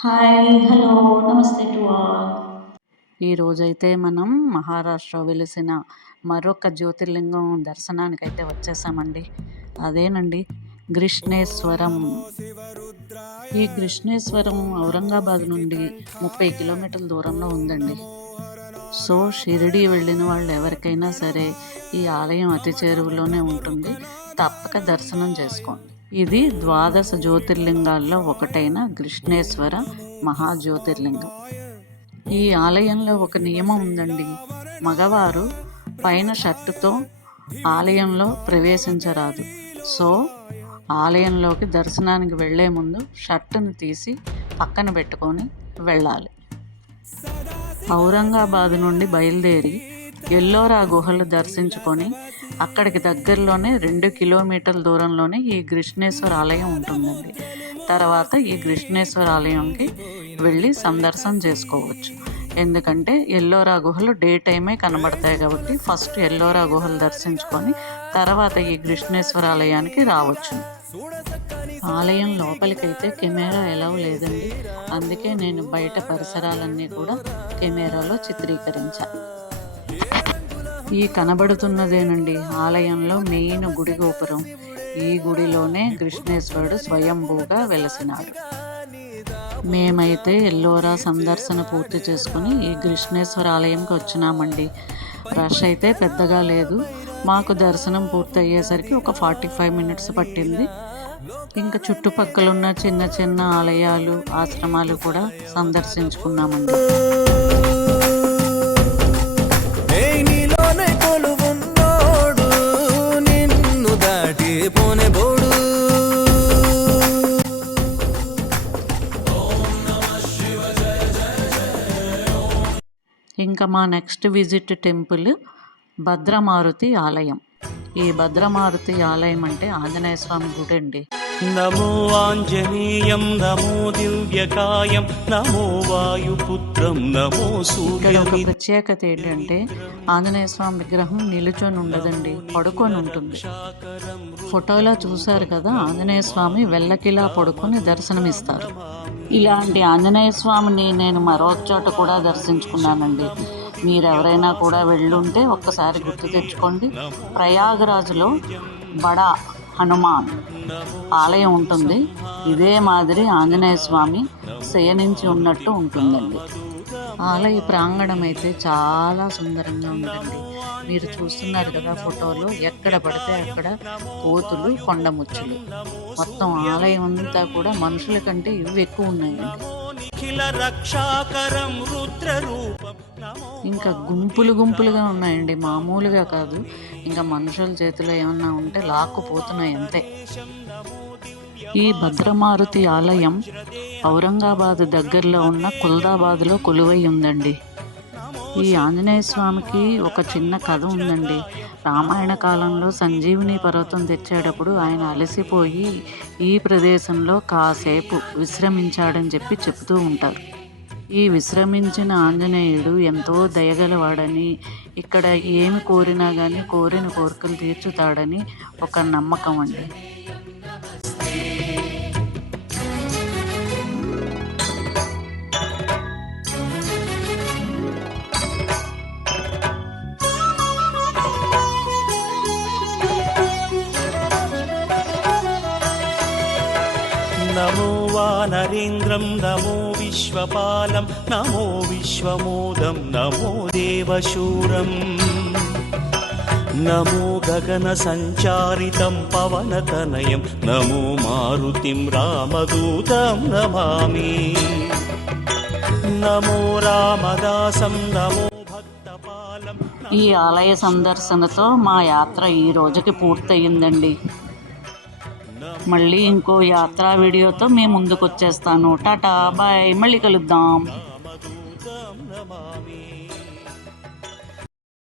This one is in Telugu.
Hi hello namaste to all. ఈరోజైతే మనం మహారాష్ట్ర వెలిసిన మరొక జ్యోతిర్లింగం దర్శనానికి అయితే వచ్చేసామండి. అదేనండి కృష్ణేశ్వరం. ఈ కృష్ణేశ్వరం ఔరంగాబాద్ నుండి ముప్పై కిలోమీటర్ల దూరంలో ఉందండి. సో షిరిడి వెళ్ళిన వాళ్ళు ఎవరికైనా సరే ఈ ఆలయం అతి చేరువలోనే ఉంటుంది. తప్పక దర్శనం చేసుకోండి. ఇది ద్వాదశ జ్యోతిర్లింగాల్లో ఒకటైన కృష్ణేశ్వర మహాజ్యోతిర్లింగం. ఈ ఆలయంలో ఒక నియమం ఉందండి. మగవారు పైన షర్టుతో ఆలయంలో ప్రవేశించరాదు. సో ఆలయంలోకి దర్శనానికి వెళ్ళే ముందు షర్టును తీసి పక్కన పెట్టుకొని వెళ్ళాలి. ఔరంగాబాద్ నుండి బయలుదేరి ఎల్లోరా గుహలు దర్శించుకొని అక్కడికి దగ్గరలోనే రెండు కిలోమీటర్ల దూరంలోనే ఈ కృష్ణేశ్వర ఆలయం ఉంటుందండి. తర్వాత ఈ కృష్ణేశ్వర ఆలయంకి వెళ్ళి సందర్శన చేసుకోవచ్చు. ఎందుకంటే ఎల్లోరా గుహలు డే టైమే కనబడతాయి కాబట్టి ఫస్ట్ ఎల్లోరా గుహలు దర్శించుకొని తర్వాత ఈ కృష్ణేశ్వర ఆలయానికి రావచ్చు. ఆలయం లోపలికైతే కెమెరా ఎలా లేదండి. అందుకే నేను బయట పరిసరాలన్నీ కూడా కెమెరాలో చిత్రీకరించాను ఈ కనబడుతున్నదేనండి ఆలయంలో మెయిన్ గుడి గోపురం. ఈ గుడిలోనే కృష్ణేశ్వరుడు స్వయంభూగా వెలసినాడు మేమైతే ఎల్లోరా సందర్శన పూర్తి చేసుకుని ఈ కృష్ణేశ్వర ఆలయంకి వచ్చినామండి. రష్ అయితే పెద్దగా లేదు. మాకు దర్శనం పూర్తి అయ్యేసరికి ఒక ఫార్టీ ఫైవ్ మినిట్స్ పట్టింది. ఇంకా చుట్టుపక్కల ఉన్న చిన్న చిన్న ఆలయాలు ఆశ్రమాలు కూడా సందర్శించుకున్నామండి. ఇంకా మా నెక్స్ట్ విజిట్ టెంపుల్ భద్రమారుతి ఆలయం. ఈ భద్రమారుతి ఆలయం అంటే ఆంజనేయ స్వామి గుడి అండి నమో ఆంజనేయం నమో దివ్యకాయం నమో వాయుపుత్రం నమో ఒక సూర్యమి ప్రత్యేకత ఏంటంటే ఆంజనేయ స్వామి విగ్రహం నిలుచొని ఉండదండి పడుకొని ఉంటుంది. ఫోటోలో చూశారు కదా ఆంజనేయ స్వామి వెల్లకిలా పడుకొని దర్శనమిస్తారు. ఇలాంటి ఆంజనేయ స్వామిని నేను మరో చోట కూడా దర్శించుకున్నానండి. మీరు ఎవరైనా కూడా వెళ్ళుంటే ఒక్కసారి గుర్తు తెచ్చుకోండి. ప్రయాగరాజులో బడా హనుమాన్. ఆలయం ఉంటుంది. ఇదే మాదిరి ఆంజనేయ స్వామి శయనించి ఉన్నట్టు ఉంటుందండి. ఆలయ ప్రాంగణం అయితే చాలా సుందరంగా ఉందండి. మీరు చూస్తున్నారు కదా ఫోటోలో. ఎక్కడ పడితే అక్కడ కోతులు కొండముచ్చులు మొత్తం ఆలయం అంతా కూడా మనుషుల కంటే ఇవి ఎక్కువ ఉన్నాయండి. రక్షాకరం రుద్రరూప ఇంకా గుంపులు గుంపులుగా ఉన్నాయండి. మామూలుగా కాదు. ఇంకా మనుషుల చేతిలో ఏమన్నా ఉంటే లాక్కుపోతున్నాయి అంతే. ఈ భద్రమారుతి ఆలయం ఔరంగాబాద్ దగ్గరలో ఉన్న కుల్దాబాద్లో కొలువై ఉందండి. ఈ ఆంజనేయ స్వామికి ఒక చిన్న కథ ఉందండి. రామాయణ కాలంలో సంజీవిని పర్వతం తెచ్చేటప్పుడు ఆయన అలసిపోయి ఈ ప్రదేశంలో కాసేపు విశ్రమించాడని చెప్పి చెప్తూ ఉంటారు. ఈ విశ్రమించిన ఆంజనేయుడు ఎంతో దయగలవాడని ఇక్కడ ఏమి కోరినా కానీ కోరిన కోరికలు తీర్చుతాడని ఒక నమ్మకం అండి. నమో వానరేంద్రం నమో విశ్వపాలం నమో విశ్వమోదం నమో దేవశూరం నమో గగన సంచారితం పవనతనయం నమో మారుతిం రామదూతం నమామి నమో రామదాసం నమో భక్తపాలం ఈ ఆలయ సందర్శనతో మా యాత్ర ఈ రోజుకి పూర్తయిందండి. మళ్ళీ ఇంకో యాత్రా వీడియోతో మేము ముందుకు వచ్చేస్తాను టాటా బాయ్. మళ్ళీ కలుద్దాం.